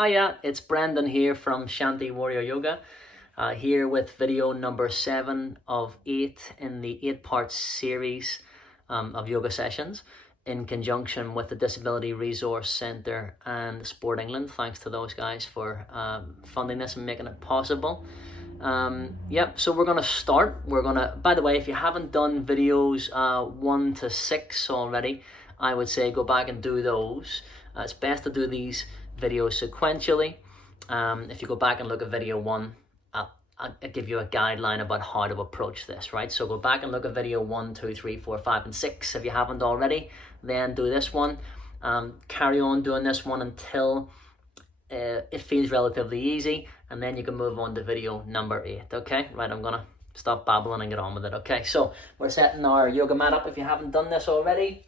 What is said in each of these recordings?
Hiya, it's Brendan here from Shanti Warrior Yoga, here with video number 7 of 8 in the 8-part series of yoga sessions in conjunction with the Disability Resource Centre and Sport England. Thanks to those guys for funding this and making it possible. So we're going to start. By the way, if you haven't done videos 1 to 6 already, I would say go back and do those. It's best to do these videos sequentially. If you go back and look at video 1, I'll give you a guideline about how to approach this, right? So go back and look at video 1, 2, 3, 4, 5, and 6 if you haven't already. Then do this one. Carry on doing this one until it feels relatively easy, and then you can move on to video number 8, okay? Right, I'm gonna stop babbling and get on with it, okay? So we're setting our yoga mat up. If you haven't done this already,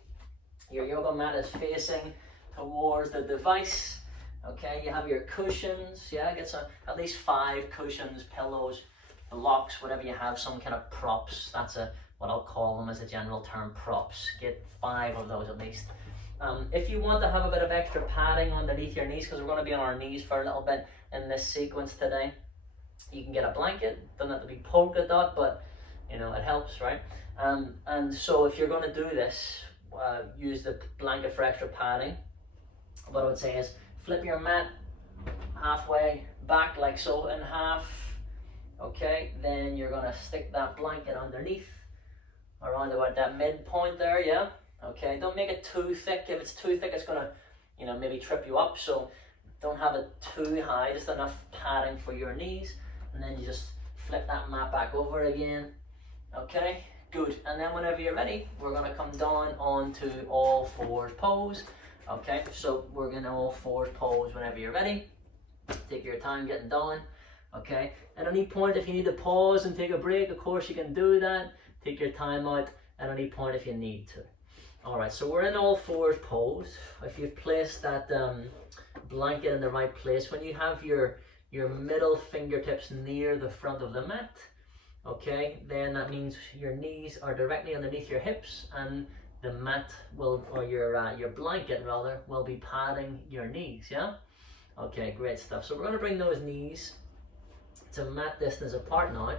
your yoga mat is facing towards the device. Okay, you have your cushions, get at least 5 cushions, pillows, blocks, whatever you have, some kind of props. That's what I'll call them as a general term, props. Get 5 of those at least. If you want to have a bit of extra padding underneath your knees, because we're going to be on our knees for a little bit in this sequence today, you can get a blanket. Doesn't have to be polka dot, but you know, it helps, right? And so if you're going to do this, use the blanket for extra padding. What I would say is flip your mat halfway back like so, in half. Okay, then you're gonna stick that blanket underneath around about that midpoint there, yeah? Okay, don't make it too thick. If it's too thick, it's gonna, maybe trip you up. So don't have it too high, just enough padding for your knees. And then you just flip that mat back over again. Okay, good. And then whenever you're ready, we're gonna come down onto all fours pose. Okay, so we're going to all fours pose whenever you're ready. Take your time getting down. Okay, at any point if you need to pause and take a break, of course you can do that. Take your time out at any point if you need to. Alright, so we're in all fours pose. If you've placed that blanket in the right place, when you have your middle fingertips near the front of the mat, okay, then that means your knees are directly underneath your hips, and the mat will, or your blanket rather, will be padding your knees, yeah? Okay, great stuff. So we're going to bring those knees to mat distance apart now,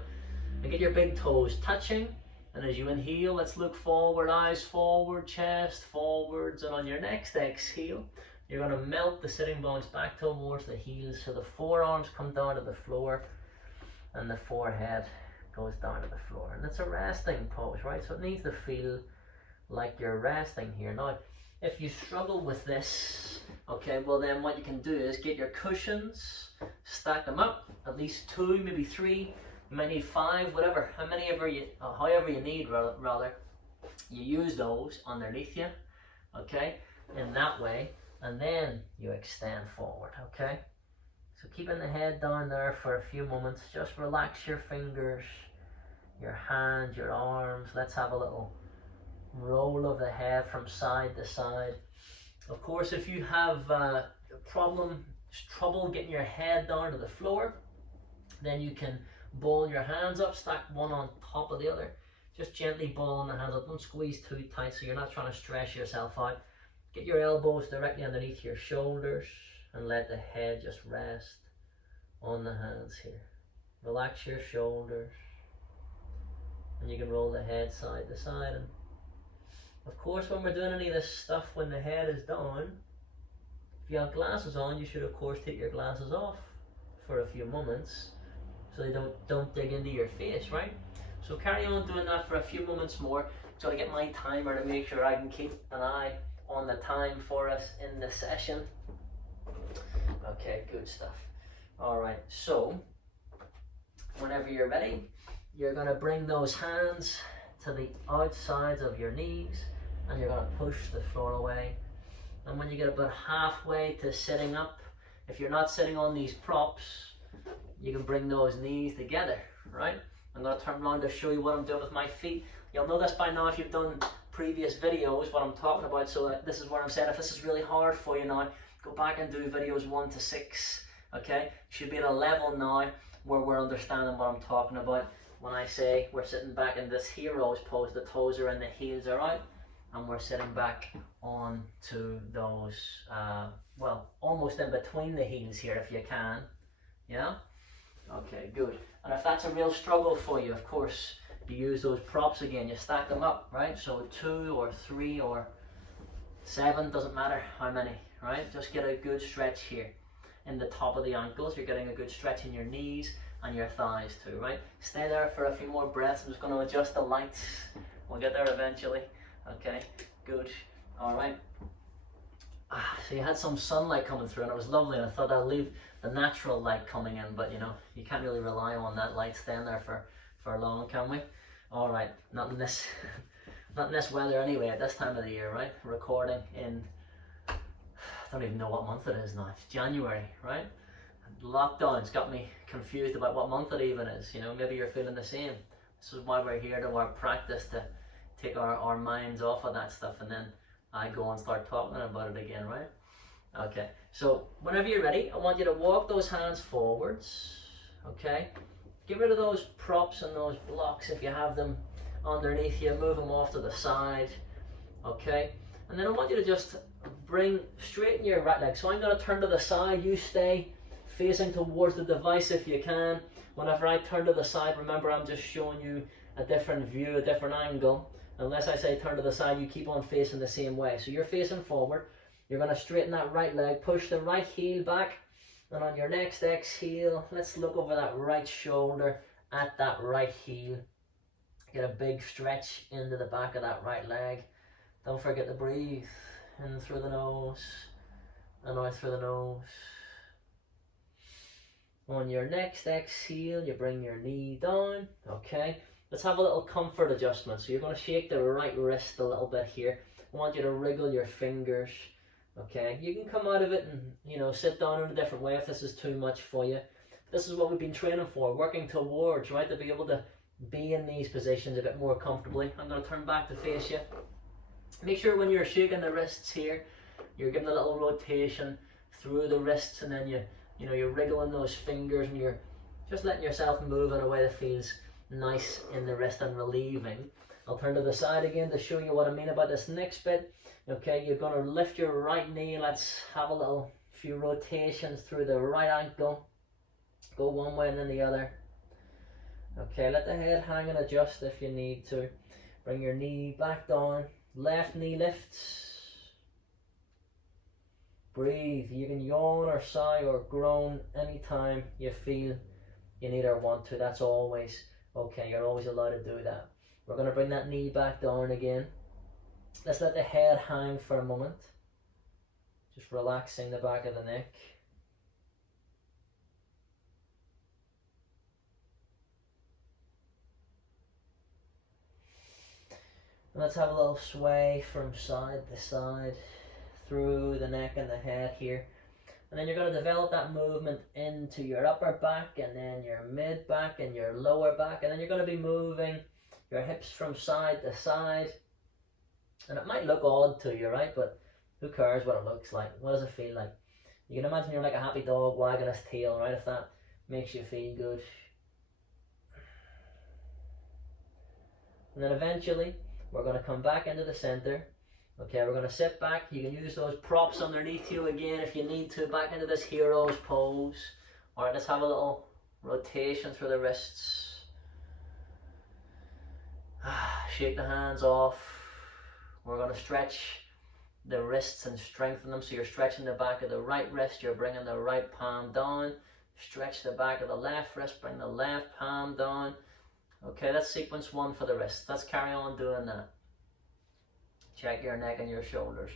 and get your big toes touching. And as you inhale, let's look forward, eyes forward, chest forwards, and on your next exhale, you're going to melt the sitting bones back towards the heels, so the forearms come down to the floor, and the forehead goes down to the floor. And it's a resting pose, right? So it needs to feel like you're resting here. Now, if you struggle with this, okay, well then what you can do is get your cushions, stack them up, at least 2, maybe 3, you might need 5, whatever, however you need rather, you use those underneath you, okay, in that way, and then you extend forward, okay? So keeping the head down there for a few moments, just relax your fingers, your hands, your arms. Let's have a little roll of the head from side to side. Of course, if you have trouble getting your head down to the floor, then you can ball your hands up, stack one on top of the other. Just gently balling the hands up. Don't squeeze too tight so you're not trying to stress yourself out. Get your elbows directly underneath your shoulders and let the head just rest on the hands here. Relax your shoulders, and you can roll the head side to side. And of course, when we're doing any of this stuff when the head is down, if you have glasses on, you should of course take your glasses off for a few moments so they don't dig into your face, right? So carry on doing that for a few moments more. So I get my timer to make sure I can keep an eye on the time for us in the session. Okay, good stuff. Alright, so whenever you're ready, you're going to bring those hands to the outsides of your knees, and you're going to push the floor away. And when you get about halfway to sitting up, if you're not sitting on these props, you can bring those knees together, right? I'm going to turn around to show you what I'm doing with my feet. You'll know this by now if you've done previous videos, what I'm talking about. So this is where I'm saying, if this is really hard for you now, go back and do videos 1 to 6, okay? You should be at a level now where we're understanding what I'm talking about. When I say we're sitting back in this hero's pose, the toes are in, the heels are out, and we're sitting back onto those, well, almost in between the heels here if you can. Yeah? Okay, good. And if that's a real struggle for you, of course, you use those props again. You stack them up, right? So 2 or 3 or 7, doesn't matter how many, right? Just get a good stretch here in the top of the ankles. You're getting a good stretch in your knees and your thighs too, right? Stay there for a few more breaths. I'm just going to adjust the lights. We'll get there eventually. Okay, good. All right. So you had some sunlight coming through and it was lovely, and I thought I'll leave the natural light coming in, but you know, you can't really rely on that light staying there for long, can we? All right, not in this weather anyway, at this time of the year, right? Recording in, I don't even know what month it is now. It's January, right? Lockdown's got me confused about what month it even is. You know, maybe you're feeling the same. This is why we're here, to our practice, to take our minds off of that stuff, and then I go and start talking about it again, right? Okay, so whenever you're ready, I want you to walk those hands forwards, okay? Get rid of those props and those blocks if you have them underneath you. Move them off to the side, okay? And then I want you to just straighten your right leg. So I'm going to turn to the side. You stay facing towards the device if you can. Whenever I turn to the side, remember I'm just showing you a different view, a different angle. Unless I say turn to the side, you keep on facing the same way. So you're facing forward. You're going to straighten that right leg. Push the right heel back. And on your next exhale, let's look over that right shoulder at that right heel. Get a big stretch into the back of that right leg. Don't forget to breathe in through the nose and out through the nose. On your next exhale, you bring your knee down. Okay, let's have a little comfort adjustment. So you're going to shake the right wrist a little bit here. I want you to wriggle your fingers. Okay, you can come out of it and, you know, sit down in a different way if this is too much for you. This is what we've been training for, working towards, right, to be able to be in these positions a bit more comfortably. I'm going to turn back to face you. Make sure when you're shaking the wrists here, you're giving a little rotation through the wrists, and then you're wriggling those fingers, and you're just letting yourself move in a way that feels nice in the wrist and relieving. I'll turn to the side again to show you what I mean about this next bit. Okay, you're going to lift your right knee. Let's have a few rotations through the right ankle. Go one way and then the other. Okay, let the head hang and adjust if you need to. Bring your knee back down. Left knee lifts. Breathe. You can yawn or sigh or groan anytime you feel you need or want to. That's always okay. You're always allowed to do that. We're going to bring that knee back down again. Let's let the head hang for a moment. Just relaxing the back of the neck. And let's have a little sway from side to side through the neck and the head here. And then you're going to develop that movement into your upper back, and then your mid back and your lower back. And then you're going to be moving your hips from side to side. And it might look odd to you, right? But who cares what it looks like? What does it feel like? You can imagine you're like a happy dog wagging his tail, right? If that makes you feel good. And then eventually, we're going to come back into the center. Okay, we're going to sit back. You can use those props underneath you again if you need to. Back into this hero's pose. Alright, let's have a little rotation through the wrists. Shake the hands off. We're going to stretch the wrists and strengthen them. So you're stretching the back of the right wrist. You're bringing the right palm down. Stretch the back of the left wrist. Bring the left palm down. Okay, that's sequence 1 for the wrist. Let's carry on doing that. Check your neck and your shoulders.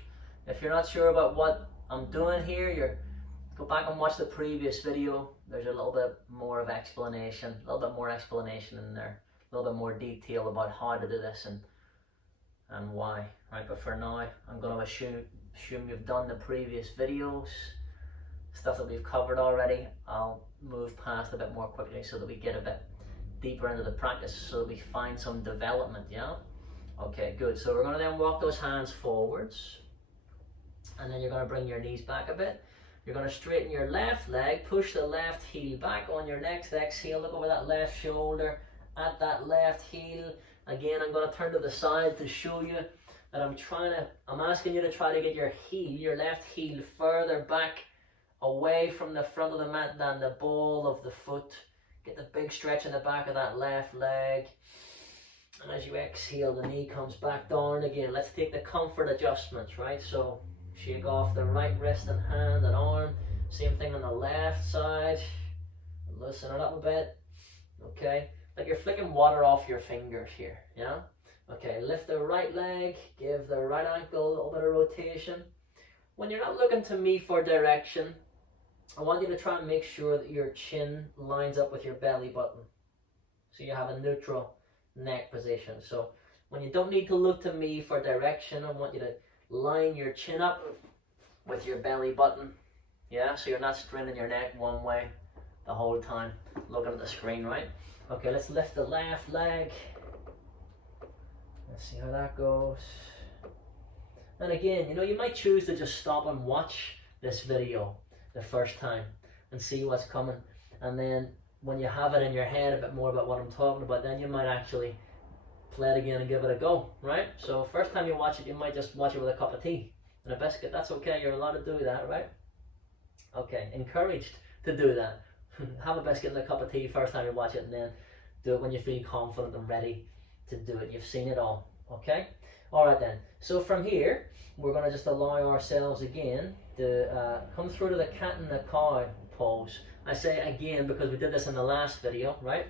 If you're not sure about what I'm doing here, go back and watch the previous video. There's a little bit more of explanation, a little bit more explanation in there, a little bit more detail about how to do this and why. Right, but for now, I'm going to assume you've done the previous videos, stuff that we've covered already. I'll move past a bit more quickly so that we get a bit deeper into the practice, so that we find some development, yeah? Okay, good. So we're going to then walk those hands forwards, and then you're going to bring your knees back a bit. You're going to straighten your left leg, push the left heel back. On your next exhale, look over that left shoulder at that left heel. Again, I'm going to turn to the side to show you that I'm asking you to try to get your heel, your left heel, further back away from the front of the mat than the ball of the foot. Get the big stretch in the back of that left leg. And as you exhale, the knee comes back down again. Let's take the comfort adjustments, right? So shake off the right wrist and hand and arm. Same thing on the left side. Loosen it up a bit. Okay, like you're flicking water off your fingers here, yeah? Okay, lift the right leg, give the right ankle a little bit of rotation. When you're not looking to me for direction, I want you to try and make sure that your chin lines up with your belly button. So you have a neutral neck position. So when you don't need to look to me for direction, I want you to line your chin up with your belly button. Yeah, so you're not straining your neck one way the whole time looking at the screen, right? Okay, let's lift the left leg. Let's see how that goes. And again, you know, you might choose to just stop and watch this video the first time and see what's coming. And then when you have it in your head a bit more about what I'm talking about, then you might actually play it again and give it a go, right? So first time you watch it, you might just watch it with a cup of tea and a biscuit. That's okay, you're allowed to do that, right? Okay, encouraged to do that. Have a biscuit and a cup of tea first time you watch it, and then do it when you feel confident and ready to do it. You've seen it all, okay? All right then, so from here, we're gonna just allow ourselves again to come through to the cat and the cow pose. I say again because we did this in the last video, right?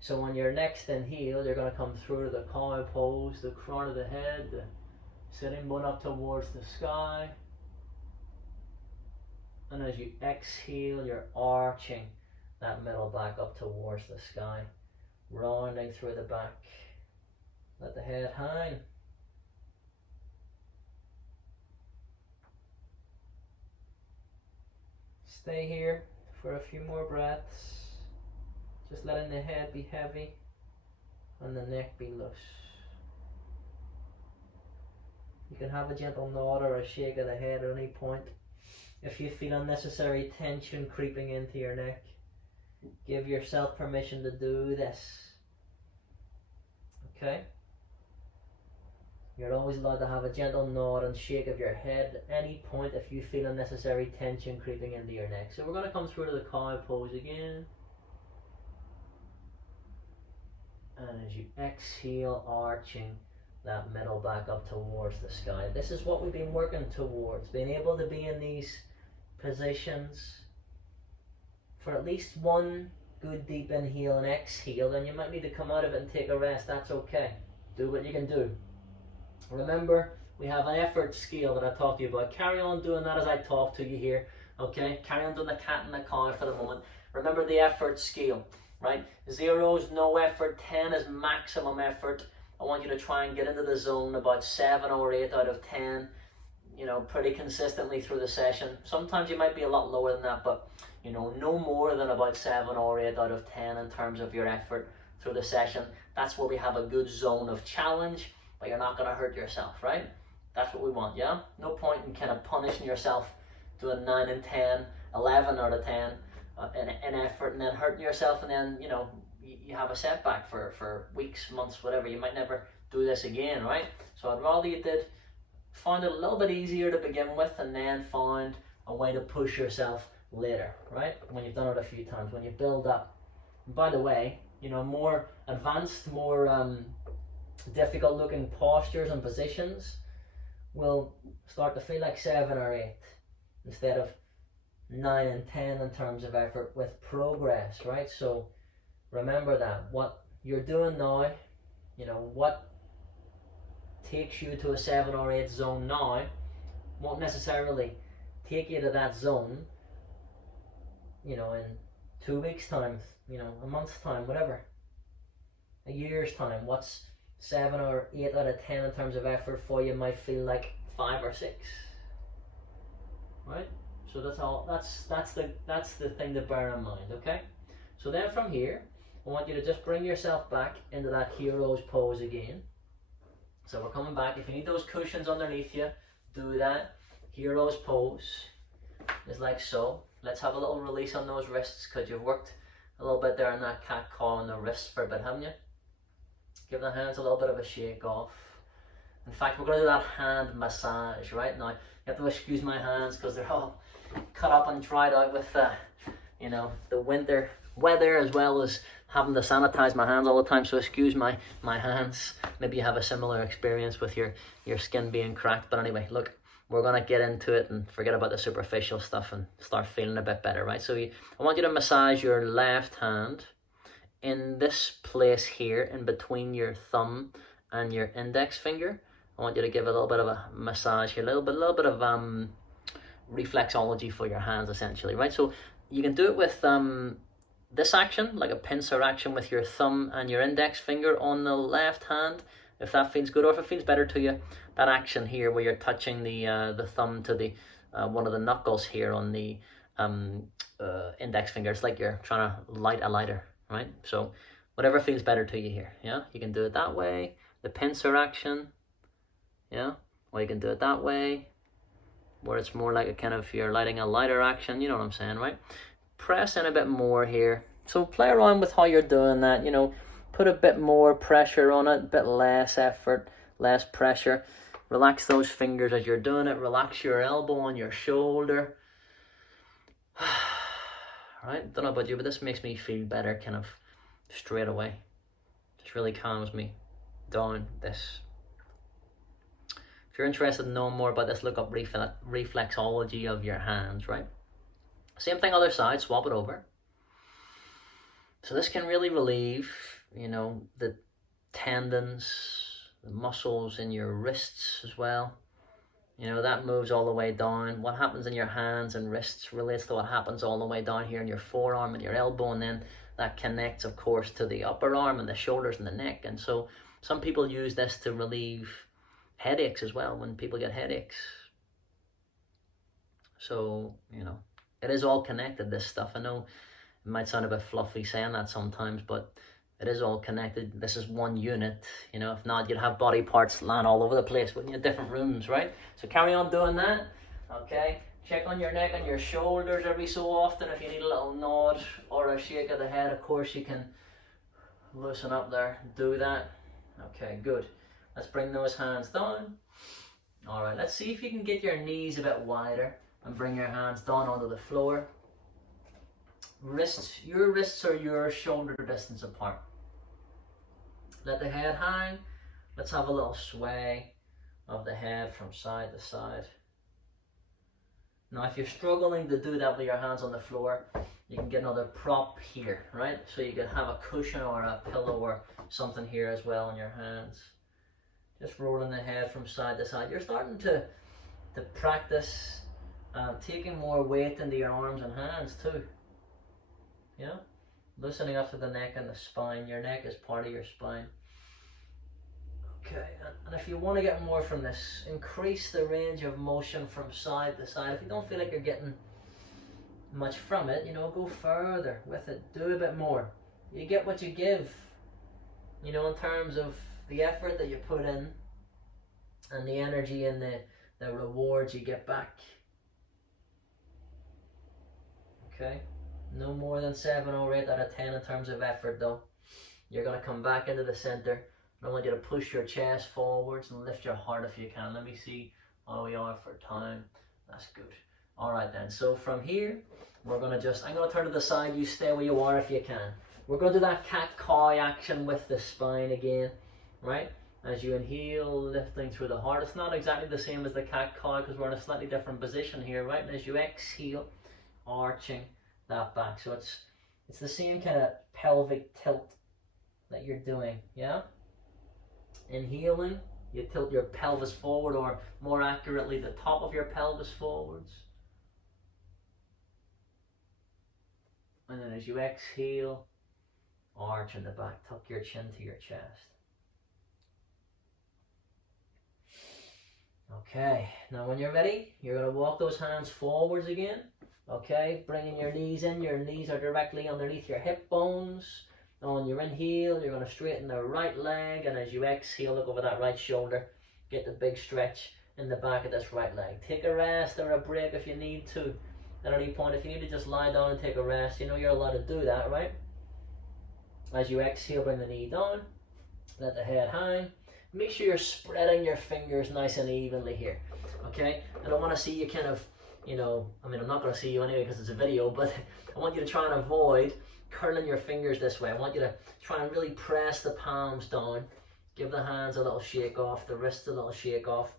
So when you're next inhale, you're gonna come through to the cow pose, the crown of the head, the sitting bone up towards the sky. And as you exhale, you're arching that middle back up towards the sky, rounding through the back. Let the head hang. Stay here for a few more breaths, just letting the head be heavy and the neck be loose. You can have a gentle nod or a shake of the head at any point. If you feel unnecessary tension creeping into your neck, give yourself permission to do this. Okay? You're always allowed to have a gentle nod and shake of your head at any point if you feel unnecessary tension creeping into your neck. So we're going to come through to the cow pose again. And as you exhale, arching that middle back up towards the sky. This is what we've been working towards, being able to be in these positions for at least one good deep inhale and exhale. And you might need to come out of it and take a rest. That's okay. Do what you can do. Remember, we have an effort scale that I talked to you about. Carry on doing that as I talk to you here. Okay, carry on doing the cat and the cow for the moment. Remember the effort scale, right? 0 is no effort, 10 is maximum effort. I want you to try and get into the zone about 7 or 8 out of 10, you know, pretty consistently through the session. Sometimes you might be a lot lower than that, but, you know, no more than about 7 or 8 out of 10 in terms of your effort through the session. That's where we have a good zone of challenge, but you're not going to hurt yourself, right? That's what we want, yeah? No point in kind of punishing yourself doing 9 and 10, 11 out of 10 in effort, and then hurting yourself, and then, you know, you have a setback for weeks, months, whatever. You might never do this again, right? So I'd rather you did find it a little bit easier to begin with, and then find a way to push yourself later, right? When you've done it a few times, when you build up. And by the way, you know, more advanced, more difficult looking postures and positions will start to feel like 7 or 8 instead of 9 and 10 in terms of effort with progress, right? So remember that what you're doing now, you know, what takes you to a 7 or 8 zone now won't necessarily take you to that zone, you know, in 2 weeks time, you know, a month's time, whatever, a year's time. What's 7 or 8 out of 10 in terms of effort for you might feel like 5 or 6, right? So that's all. That's the thing to bear in mind. Okay. So then from here, I want you to just bring yourself back into that hero's pose again. So we're coming back. If you need those cushions underneath you, do that. Hero's pose is like so. Let's have a little release on those wrists, because you've worked a little bit there in that cat-cow on the wrists for a bit, haven't you? Give the hands a little bit of a shake off. In fact, we're going to do that hand massage, right? Now, you have to excuse my hands because they're all cut up and dried out with you know, the winter weather, as well as having to sanitize my hands all the time. So excuse my hands. Maybe you have a similar experience with your skin being cracked. But anyway, look, we're going to get into it and forget about the superficial stuff and start feeling a bit better, right? So I want you to massage your left hand in this place here, in between your thumb and your index finger. I want you to give a little bit of a massage here, a little bit of reflexology for your hands, essentially, right? So you can do it with this action, like a pincer action with your thumb and your index finger on the left hand, if that feels good, or if it feels better to you, that action here where you're touching the thumb to the one of the knuckles here on the index finger. It's like you're trying to light a lighter, right? So whatever feels better to you here, yeah? You can do it that way, the pincer action, yeah? Or you can do it that way, where it's more like a kind of, you're lighting a lighter action, you know what I'm saying, right? Press in a bit more here. So play around with how you're doing that, you know, put a bit more pressure on it, a bit less effort, less pressure. Relax those fingers as you're doing it. Relax your elbow on your shoulder. Right? Don't know about you, but this makes me feel better kind of straight away. Just really calms me down, this. If you're interested in knowing more about this, look up reflexology of your hands, right? Same thing other side, swap it over. So this can really relieve, you know, the tendons, the muscles in your wrists as well. You know, that moves all the way down. What happens in your hands and wrists relates to what happens all the way down here in your forearm and your elbow, and then that connects, of course, to the upper arm and the shoulders and the neck. And so some people use this to relieve headaches as well, when people get headaches. So, you know, it is all connected, this stuff. I know it might sound a bit fluffy saying that sometimes, but it is all connected. This is one unit, you know. If not, you'd have body parts lying all over the place, wouldn't you? Different rooms, right? So carry on doing that, okay? Check on your neck and your shoulders every so often. If you need a little nod or a shake of the head, of course, you can loosen up there. Do that. Okay, good. Let's bring those hands down. All right, let's see if you can get your knees a bit wider and bring your hands down onto the floor. Your wrists are your shoulder distance apart. Let the head hang. Let's have a little sway of the head from side to side. Now, if you're struggling to do that with your hands on the floor, you can get another prop here, right? So you can have a cushion or a pillow or something here as well in your hands. Just rolling the head from side to side. You're starting to practice taking more weight into your arms and hands too. Yeah? Loosening up to the neck and the spine. Your neck is part of your spine. Okay, and if you want to get more from this, increase the range of motion from side to side. If you don't feel like you're getting much from it, you know, go further with it. Do a bit more. You get what you give, you know, in terms of the effort that you put in and the energy and the rewards you get back. Okay, no more than 7 or 8 out of 10 in terms of effort though. You're going to come back into the center. I want you to push your chest forwards and lift your heart if you can. Let me see how we are for time. That's good. All right then, so from here, we're going to I'm going to turn to the side. You stay where you are if you can. We're going to do that cat-cow action with the spine again, right? As you inhale, lifting through the heart. It's not exactly the same as the cat-cow because we're in a slightly different position here, right? And as you exhale, arching that back. So it's the same kind of pelvic tilt that you're doing, yeah? Inhaling, you tilt your pelvis forward, or more accurately, the top of your pelvis forwards. And then as you exhale, arch in the back, tuck your chin to your chest. Okay, now when you're ready, you're going to walk those hands forwards again. Okay, bringing your knees in. Your knees are directly underneath your hip bones. On your inhale, you're going to straighten the right leg, and as you exhale, look over that right shoulder. Get the big stretch in the back of this right leg. Take a rest or a break if you need to. At any point, if you need to just lie down and take a rest, you know you're allowed to do that, right? As you exhale, bring the knee down. Let the head hang. make sure you're spreading your fingers nice and evenly here, okay? I don't want to see you kind of, you know, I mean, I'm not going to see you anyway because it's a video, but I want you to try and avoid curling your fingers this way. I want you to try and really press the palms down, give the hands a little shake off, the wrists a little shake off,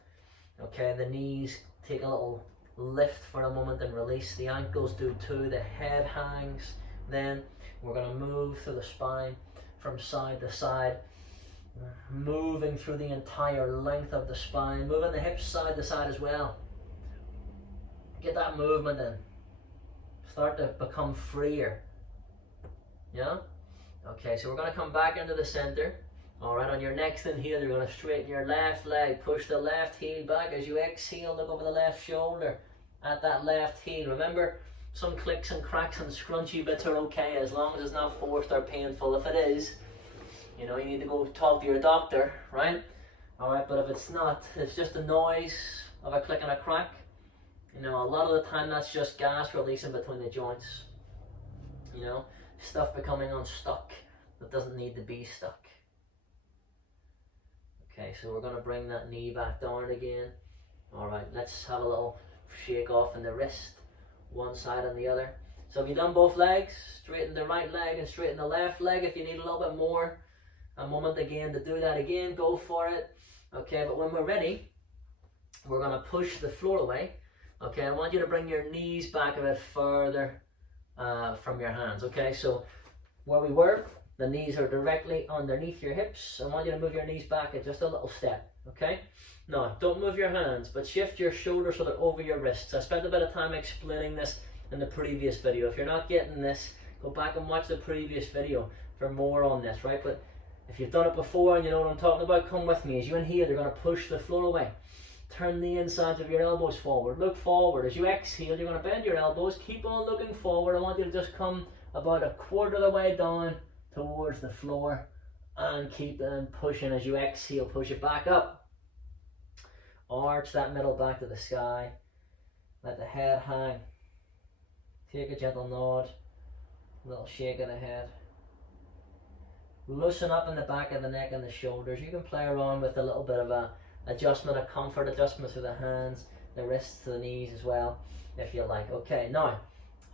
okay? The knees take a little lift for a moment and release. The ankles do too, the head hangs. Then we're going to move through the spine from side to side, moving through the entire length of the spine, moving the hips side to side as well. Get that movement in. Start to become freer. Yeah? Okay, so we're going to come back into the center. Alright, on your next inhale, you're going to straighten your left leg. Push the left heel back. As you exhale, look over the left shoulder at that left heel. Remember, some clicks and cracks and scrunchy bits are okay as long as it's not forced or painful. If it is, you know, you need to go talk to your doctor, right? Alright, but if it's not, it's just the noise of a click and a crack. You know, a lot of the time that's just gas releasing between the joints. You know, stuff becoming unstuck that doesn't need to be stuck. Okay, so we're going to bring that knee back down again. Alright, let's have a little shake off in the wrist, one side and the other. So have you done both legs? Straighten the right leg and straighten the left leg. If you need a little bit more, a moment again to do that again, go for it. Okay, but when we're ready, we're going to push the floor away. Okay, I want you to bring your knees back a bit further from your hands. Okay, so where we were, the knees are directly underneath your hips. I want you to move your knees back at just a little step, okay? Now, don't move your hands, but shift your shoulders so they're over your wrists. I spent a bit of time explaining this in the previous video. If you're not getting this, go back and watch the previous video for more on this, right? But if you've done it before and you know what I'm talking about, come with me. As you inhale, you're going to push the floor away. Turn the insides of your elbows forward. Look forward. As you exhale, you're going to bend your elbows. Keep on looking forward. I want you to just come about a quarter of the way down towards the floor and keep them pushing. As you exhale, push it back up. Arch that middle back to the sky. Let the head hang. Take a gentle nod. A little shake of the head. Loosen up in the back of the neck and the shoulders. You can play around with a little bit of a adjustment, a comfort adjustment through the hands, the wrists to the knees as well, if you like. Okay, now,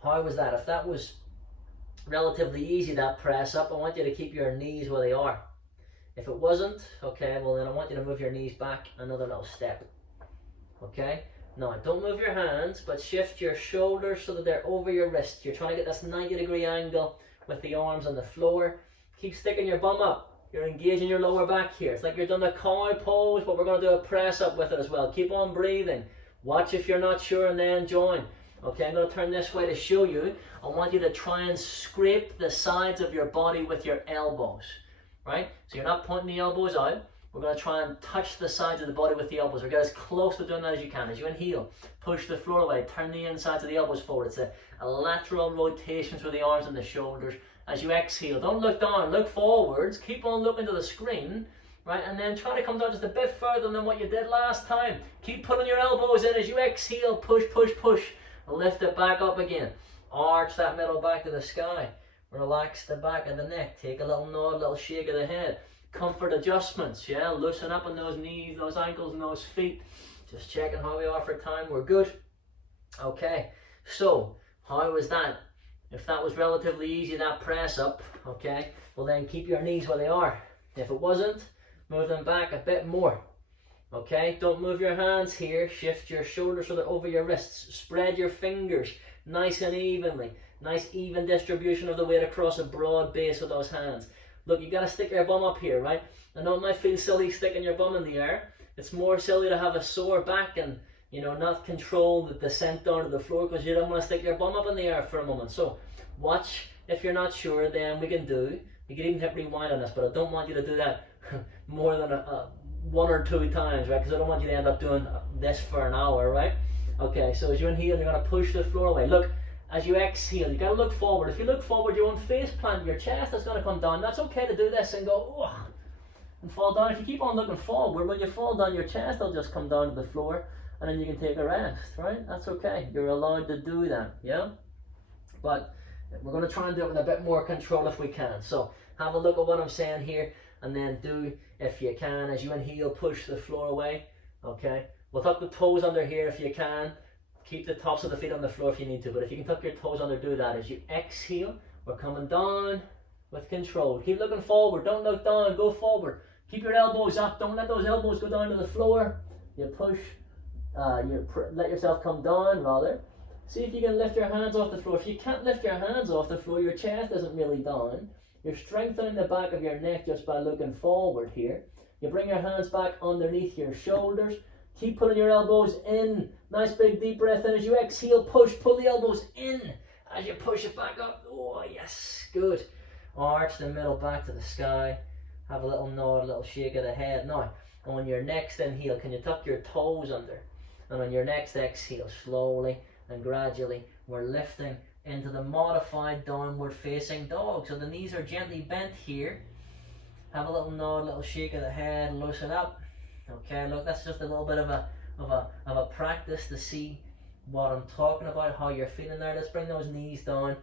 how was that? If that was relatively easy, that press up, I want you to keep your knees where they are. If it wasn't, okay, well then I want you to move your knees back another little step. Okay? Now, don't move your hands, but shift your shoulders so that they're over your wrists. You're trying to get this 90-degree angle with the arms on the floor. Keep sticking your bum up. You're engaging your lower back here. It's like you're doing a cow pose, but we're going to do a press up with it as well. Keep on breathing. Watch if you're not sure and then join. Okay, I'm going to turn this way to show you. I want you to try and scrape the sides of your body with your elbows. Right? So you're not pointing the elbows out. We're going to try and touch the sides of the body with the elbows. Or get as close to doing that as you can. As you inhale, push the floor away. Turn the insides of the elbows forward. It's a lateral rotation through the arms and the shoulders. As you exhale, don't look down, look forwards. Keep on looking to the screen. Right? And then try to come down just a bit further than what you did last time. Keep pulling your elbows in as you exhale. Push, push, push. Lift it back up again. Arch that middle back to the sky. Relax the back of the neck. Take a little nod, a little shake of the head. Comfort adjustments, yeah? Loosen up on those knees, those ankles, and those feet. Just checking how we are for time. We're good. Okay, so how was that? If that was relatively easy, that press up, okay, well then keep your knees where they are. If it wasn't, move them back a bit more. Okay, don't move your hands here. Shift your shoulders so they're over your wrists. Spread your fingers nice and evenly. Nice even distribution of the weight across a broad base with those hands. Look, you got to stick your bum up here, right? I know it might feel silly sticking your bum in the air. It's more silly to have a sore back and, you know, not control the descent down to the floor because you don't want to stick your bum up in the air for a moment. So watch. If you're not sure, then we can do. You can even hit rewind on this, but I don't want you to do that more than one or two times, right? Because I don't want you to end up doing this for an hour, right? Okay, so as you inhale, you're going to push the floor away. Look, as you exhale, you got to look forward. If you look forward, you won't face plant. Your chest is going to come down. That's okay to do this and go, ugh, and fall down. If you keep on looking forward, when you fall down, your chest will just come down to the floor, and then you can take a rest, right? That's okay. You're allowed to do that, yeah? But we're going to try and do it with a bit more control if we can. So have a look at what I'm saying here. And then do, if you can, as you inhale, push the floor away. Okay, we'll tuck the toes under here if you can. Keep the tops of the feet on the floor if you need to, but if you can tuck your toes under, do that. As you exhale, we're coming down with control. Keep looking forward, don't look down, go forward. Keep your elbows up, don't let those elbows go down to the floor. You push, let yourself come down rather. See if you can lift your hands off the floor. If you can't lift your hands off the floor, your chest isn't really down. You're strengthening the back of your neck just by looking forward here. You bring your hands back underneath your shoulders. Keep pulling your elbows in. Nice big deep breath in. As you exhale, push, pull the elbows in. As you push it back up. Oh, yes, good. Arch the middle back to the sky. Have a little nod, a little shake of the head. Now, on your next inhale, can you tuck your toes under? And on your next exhale, slowly and gradually, we're lifting into the modified downward facing dog. So the knees are gently bent here. Have a little nod, a little shake of the head, loosen up. Okay, look, that's just a little bit of a practice to see what I'm talking about, how you're feeling there. Let's bring those knees down.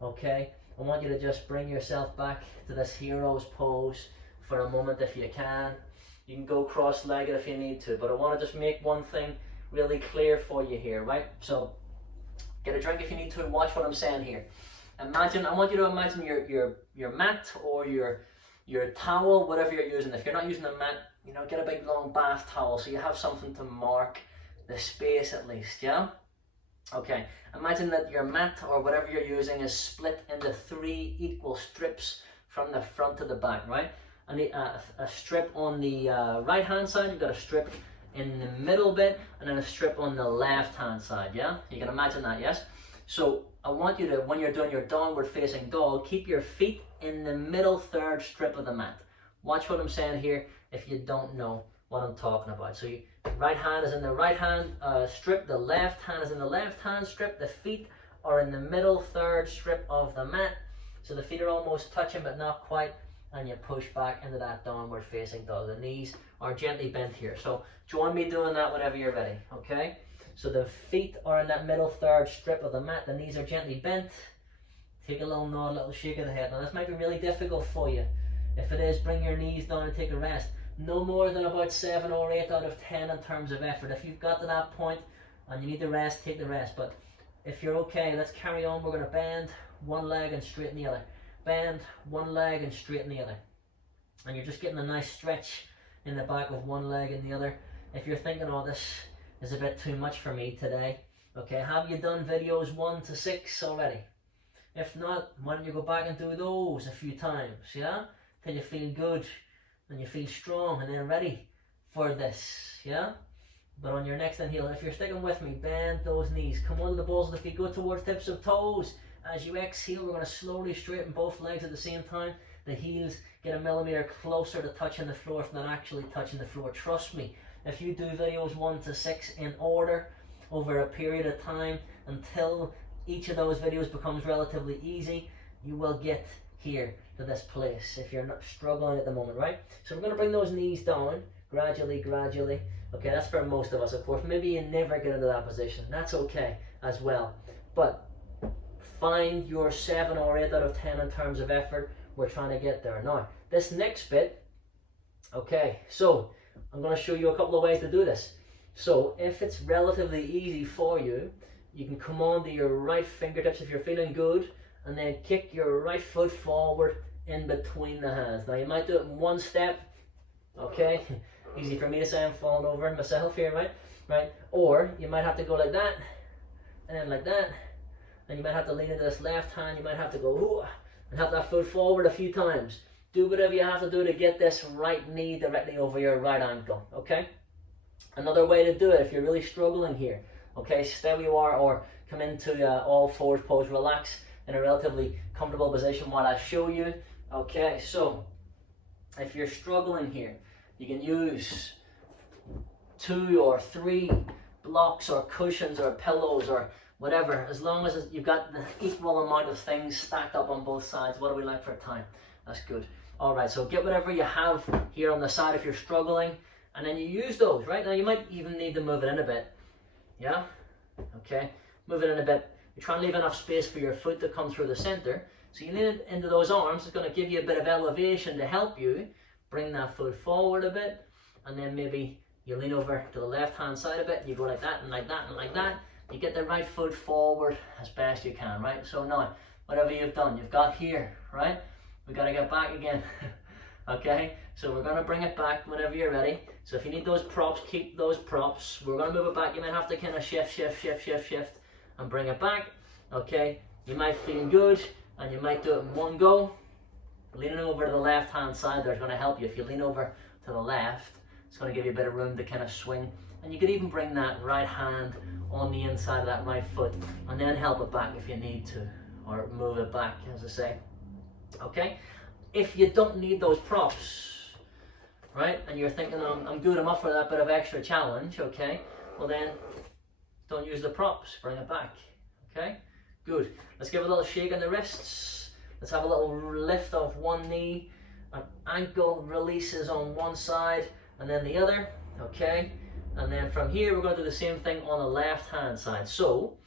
Okay, I want you to just bring yourself back to this hero's pose for a moment if you can. You can go cross-legged if you need to, but I want to just make one thing really clear for you here, right? So get a drink if you need to and watch what I'm saying here. Imagine, I want you to imagine your mat or your towel, whatever you're using. If you're not using a mat, you know, get a big long bath towel so you have something to mark the space at least, yeah? Okay, imagine that your mat or whatever you're using is split into 3 equal strips from the front to the back, right? And a strip on the right hand side, you've got a strip in the middle bit, and then a strip on the left hand side, yeah? You can imagine that, yes? So I want you to, when you're doing your downward facing dog, keep your feet in the middle third strip of the mat. Watch what I'm saying here if you don't know what I'm talking about. So your right hand is in the right hand strip, the left hand is in the left hand strip, the feet are in the middle third strip of the mat. So the feet are almost touching but not quite, and you push back into that downward facing dog. The knees are gently bent here. So join me doing that whenever you're ready, okay? So the feet are in that middle third strip of the mat, the knees are gently bent. Take a little nod, a little shake of the head. Now this might be really difficult for you. If it is, bring your knees down and take a rest. No more than about 7 or 8 out of 10 in terms of effort. If you've got to that point and you need to rest, take the rest. But if you're okay, let's carry on. We're going to bend one leg and straighten the other. Bend one leg and straighten the other. And you're just getting a nice stretch in the back of one leg and the other. If you're thinking, oh, this is a bit too much for me today, okay, have you done videos 1 to 6 already? If not, why don't you go back and do those a few times, yeah? Till you feel good and you feel strong and then ready for this, yeah? But on your next inhale, if you're sticking with me, bend those knees. Come onto the balls of the feet, go towards tips of toes. As you exhale, we're going to slowly straighten both legs at the same time. The heels get a millimeter closer to touching the floor than actually touching the floor. Trust me, if you do videos 1 to 6 in order over a period of time until each of those videos becomes relatively easy, you will get here to this place if you're not struggling at the moment, right? So we're going to bring those knees down gradually, gradually. Okay, that's for most of us, of course. Maybe you never get into that position. That's okay as well. But find your 7 or 8 out of 10 in terms of effort. We're trying to get there. Now, this next bit, okay, so I'm going to show you a couple of ways to do this. So if it's relatively easy for you, you can come onto your right fingertips if you're feeling good, and then kick your right foot forward in between the hands. Now you might do it in one step, okay? Easy for me to say, I'm falling over myself here, right? Right? Or you might have to go like that, and then like that, and you might have to lean into this left hand, you might have to go ooh, and have that foot forward a few times. Do whatever you have to do to get this right knee directly over your right ankle, okay? Another way to do it, if you're really struggling here, okay, stay where you are or come into all fours pose, relax in a relatively comfortable position while I show you. Okay, so if you're struggling here, you can use 2 or 3 blocks or cushions or pillows or whatever, as long as you've got the equal amount of things stacked up on both sides. What do we like for time? That's good. All right, so get whatever you have here on the side if you're struggling, and then you use those, right? Now you might even need to move it in a bit, yeah? Okay, move it in a bit. You try and leave enough space for your foot to come through the center. So you lean it into those arms. It's going to give you a bit of elevation to help you, bring that foot forward a bit, and then maybe you lean over to the left hand side a bit, you go like that and like that and like that. You get the right foot forward as best you can, right? So now, whatever you've done, you've got here, right? We got to get back again. Okay, so we're going to bring it back whenever you're ready. So if you need those props, keep those props. We're going to move it back. You might have to kind of shift and bring it back. Okay, you might feel good and you might do it in one go. Leaning over to the left hand side there is going to help you. If you lean over to the left, it's going to give you a bit of room to kind of swing. And you could even bring that right hand on the inside of that right foot and then help it back if you need to, or move it back, as I say. Okay, if you don't need those props, right, and you're thinking, I'm good enough for that bit of extra challenge, okay, well then don't use the props, bring it back. Okay, good. Let's give a little shake on the wrists. Let's have a little lift off one knee, an ankle releases on one side and then the other. Okay, and then from here we're going to do the same thing on the left hand side. So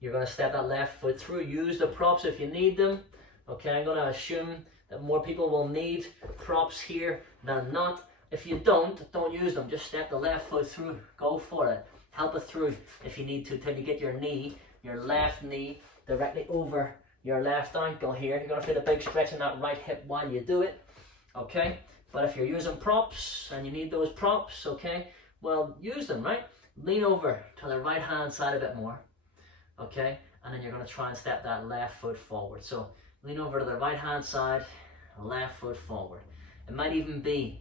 you're going to step that left foot through. Use the props if you need them. Okay, I'm going to assume that more people will need props here than not. If you don't use them. Just step the left foot through. Go for it. Help it through if you need to, till you get your knee, your left knee, directly over your left ankle here. You're going to feel a big stretch in that right hip while you do it. Okay, but if you're using props and you need those props, okay, well, use them, right? Lean over to the right hand side a bit more. Okay, and then you're going to try and step that left foot forward. So lean over to the right hand side, left foot forward. It might even be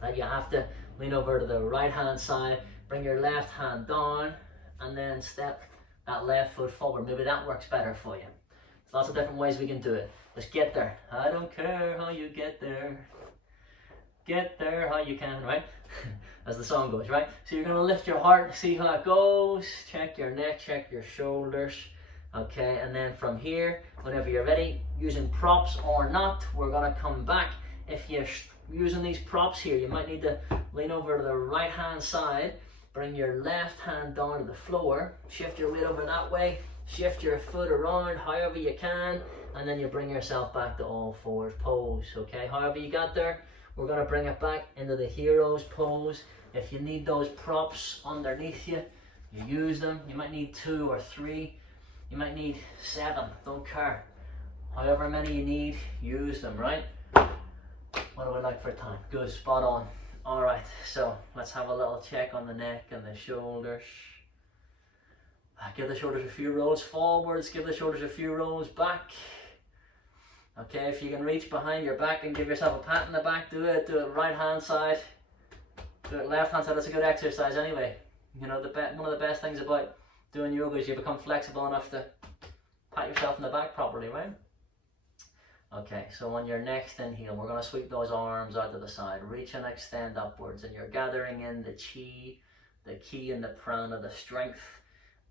that you have to lean over to the right hand side, bring your left hand down, and then step that left foot forward. Maybe that works better for you. There's lots of different ways we can do it. Just get there. I don't care how you get there. Get there how you can, right? As the song goes, right? So you're going to lift your heart, see how it goes. Check your neck, check your shoulders. Okay, and then from here, whenever you're ready, using props or not, we're going to come back. If you're using these props here, you might need to lean over to the right hand side, bring your left hand down to the floor, shift your weight over that way, shift your foot around however you can, and then you bring yourself back to all fours pose. Okay, however you got there, we're going to bring it back into the hero's pose. If you need those props underneath you, you use them. You might need 2 or 3. You might need 7, don't care. However many you need, use them, right? What do we like for time? Good, spot on. All right, so let's have a little check on the neck and the shoulders. Give the shoulders a few rolls forwards, give the shoulders a few rolls back. Okay, if you can reach behind your back and give yourself a pat in the back, do it. Do it right hand side, do it left hand side. That's a good exercise anyway. You know, one of the best things about doing yoga is you become flexible enough to pat yourself in the back properly, right? Okay, so on your next inhale, we're going to sweep those arms out to the side, reach and extend upwards, and you're gathering in the ki and the prana, the strength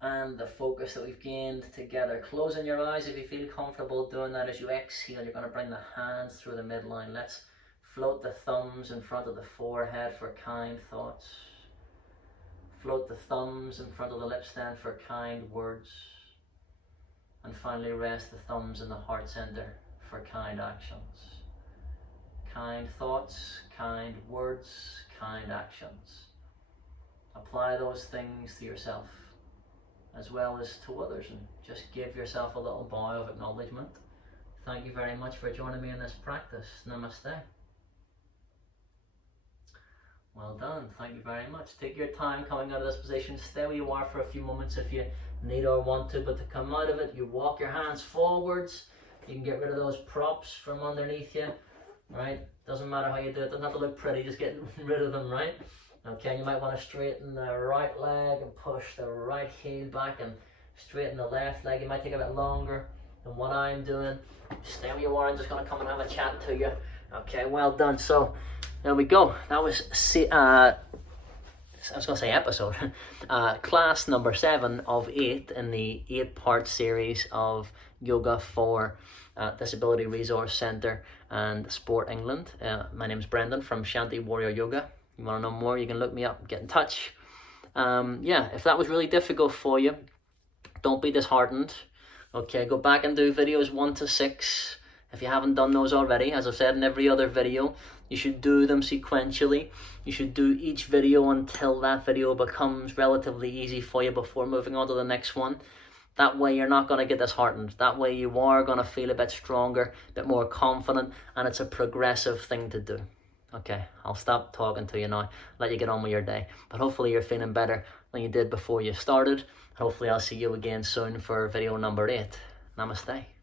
and the focus that we've gained together. Closing your eyes if you feel comfortable doing that. As you exhale, you're going to bring the hands through the midline. Let's float the thumbs in front of the forehead for kind thoughts. Float the thumbs in front of the lips then for kind words. And finally rest the thumbs in the heart center for kind actions. Kind thoughts, kind words, kind actions. Apply those things to yourself as well as to others, and just give yourself a little bow of acknowledgement. Thank you very much for joining me in this practice. Namaste. Well done. Thank you very much. Take your time coming out of this position. Stay where you are for a few moments if you need or want to, but to come out of it, you walk your hands forwards. You can get rid of those props from underneath you, right? Doesn't matter how you do it. Doesn't have to look pretty. Just get rid of them, right? Okay, you might want to straighten the right leg and push the right heel back and straighten the left leg. It might take a bit longer than what I'm doing. Stay where you are. I'm just going to come and have a chat to you. Okay, well done. So there we go. That was I was going to say episode. Class number 7 of 8 in the 8-part series of yoga for Disability Resource Centre and Sport England. My name is Brendan from Shanti Warrior Yoga. You want to know more, you can look me up, get in touch. Yeah, if that was really difficult for you, don't be disheartened. Okay, go back and do videos 1 to 6. If you haven't done those already, as I've said in every other video, you should do them sequentially. You should do each video until that video becomes relatively easy for you before moving on to the next one. That way you're not going to get disheartened. That way you are going to feel a bit stronger, a bit more confident, and it's a progressive thing to do. Okay, I'll stop talking to you now, let you get on with your day. But hopefully you're feeling better than you did before you started. Hopefully I'll see you again soon for video number 8. Namaste.